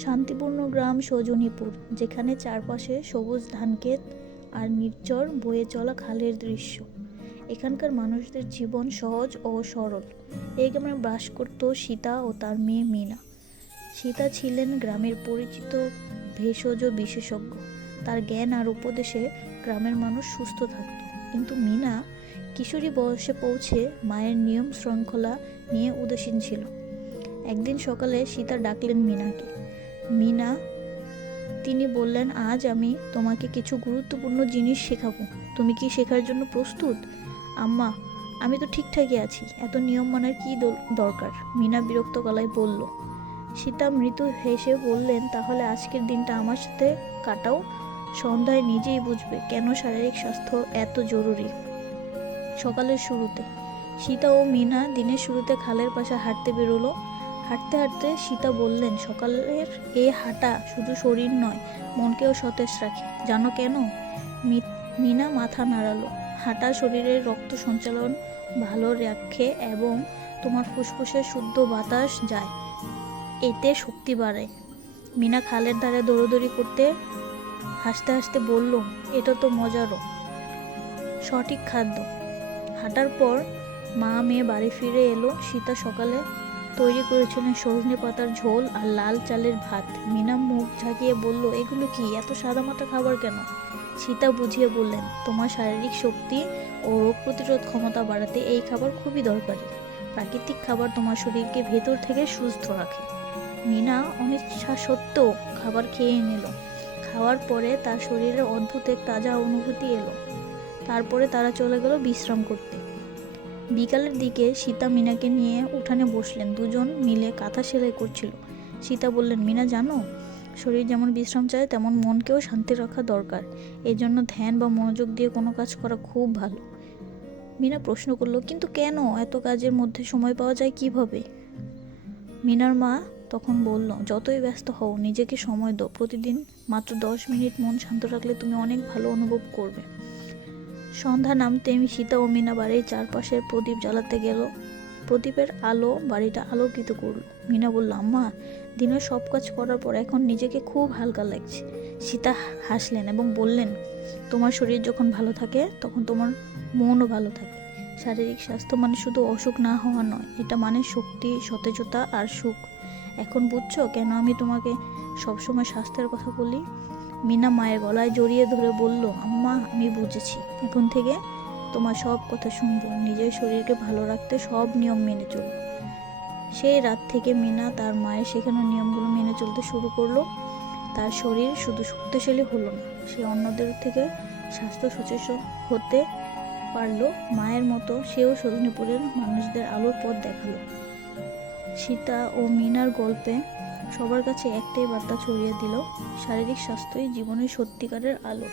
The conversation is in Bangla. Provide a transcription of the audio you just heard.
শান্তিপূর্ণ গ্রাম সজনীপুর, যেখানে চারপাশে সবুজ ধানক্ষেত আর নির্ঝর বয়ে চলা খালের দৃশ্য। এখানকার মানুষদের জীবন সহজ ও সরল। এই গ্রামে বাস করত সীতা ও তার মেয়ে মীনা। সীতা ছিলেন গ্রামের পরিচিত ভেষজ বিশেষজ্ঞ। তার জ্ঞান আর উপদেশে গ্রামের মানুষ সুস্থ থাকত। কিন্তু মীনা কিশোরী বয়সে পৌঁছে মায়ের নিয়ম শৃঙ্খলা নিয়ে উদাসীন ছিল। একদিন সকালে সীতা ডাকলেন মীনাকে। মীনা, তিনি বললেন, আজ আমি তোমাকে কিছু গুরুত্বপূর্ণ জিনিস শেখাবো। তুমি কি শেখার জন্য প্রস্তুত? আম্মা, আমি তো ঠিকঠাকই আছি, এত নিয়ম মানার কি দরকার? মীনা বিরক্ত গলায় বলল। সীতা মৃদু হেসে বললেন, তাহলে আজকের দিনটা আমার সাথে কাটাও। সন্ধ্যায় নিজেই বুঝবে কেন শারীরিক স্বাস্থ্য এত জরুরি। সকালের শুরুতে সীতা ও মীনা দিনের শুরুতে খালের পাশে হাঁটতে বেরোলো। হাঁটতে হাঁটতে সীতা বললেন, সকালের এই হাঁটা শুধু শরীর নয়, মনকেও সতেজ রাখে। জানো কেন? মীনা মাথা নাড়ালো। হাঁটা শরীরের রক্ত সঞ্চালন ভালো রাখে এবং তোমার ফুসফুসে শুদ্ধ বাতাস যায়, এতে শক্তি বাড়ে। মীনা খালের ধারে দৌড়দৌড়ি করতে হাসতে হাসতে বলল, এটা তো মজারও। সঠিক খাদ্য। হাঁটার পর মা মেয়ে বাড়ি ফিরে এলো। সীতা সকালে তৈরি করেছিলেন সজনে পাতার ঝোল আর লাল চালের ভাত। মীনা মুখ ঝাঁকিয়ে বলল, এগুলো কি, এত সাদামাটা খাবার কেন? সীতা বুঝিয়ে বললেন, তোমার শারীরিক শক্তি ও রোগ প্রতিরোধ ক্ষমতা বাড়াতে এই খাবার খুবই দরকারি। প্রাকৃতিক খাবার তোমার শরীরকে ভেতর থেকে সুস্থ রাখে। মীনা অনিচ্ছা সত্ত্বেও খাবার খেয়ে নিল। খাওয়ার পরে তার শরীরে অদ্ভুত এক তাজা অনুভূতি এলো। তারপরে তারা চলে গেল বিশ্রাম করতে। বিকালের দিকে সীতা মীনাকে নিয়ে উঠানে বসলেন। দুজন মিলে কাঁথা সেলাই করছিল। সীতা বললেন, মীনা জানো, শরীর যেমন বিশ্রাম চায় তেমন মনকেও শান্তি রাখা দরকার। এই জন্য ধ্যান বা মনোযোগ দিয়ে কোনো কাজ করা খুব ভালো। মীনা প্রশ্ন করলো, কিন্তু কেন? এত কাজের মধ্যে সময় পাওয়া যায় কিভাবে? মীনার মা তখন বলল, যতই ব্যস্ত হও নিজেকে সময় দাও। প্রতিদিন মাত্র 10 মিনিট মন শান্ত রাখলে তুমি অনেক ভালো অনুভব করবে। সন্ধ্যা নামতে সীতা ও মীনা বাড়ির চারপাশের প্রদীপ জ্বালাতে গেল। প্রদীপের আলো বাড়িটা আলোকিত করলো। মীনা বলল, আম্মা, দিনের সব কাজ করার পর এখন নিজেকে খুব হালকা লাগছে। সীতা হাসলেন এবং বললেন, তোমার শরীর যখন ভালো থাকে তখন তোমার মনও ভালো থাকে। শারীরিক স্বাস্থ্য মানে শুধু অসুখ না হওয়া নয়, এটা মানে শক্তি, সতেজতা আর সুখ। এখন বুঝছো কেন আমি তোমাকে সবসময় স্বাস্থ্যের কথা বলি? মীনা মায়ের গলায় জড়িয়ে ধরে বলল, আম্মা, আমি বুঝেছি। এখন থেকে তোমার সব কথা শুনবো। নিজের শরীরকে ভালো রাখতে সব নিয়ম মেনে চলবো। সেই রাত থেকে মীনা তার মায়ের শেখানো নিয়মগুলো মেনে চলতে শুরু করলো। তার শরীর শুধু শক্তিশালী হলো না, সে অন্যদের থেকে স্বাস্থ্য সচেতন হতে পারলো। মায়ের মতো সেও সজনীপুরের মানুষদের আলোর পথ দেখালো। সীতা ও মীনার গল্পে সবার কাছে একটাই বার্তা ছড়িয়ে দিল, শারীরিক স্বাস্থ্যই জীবনের সত্যিকারের আলো।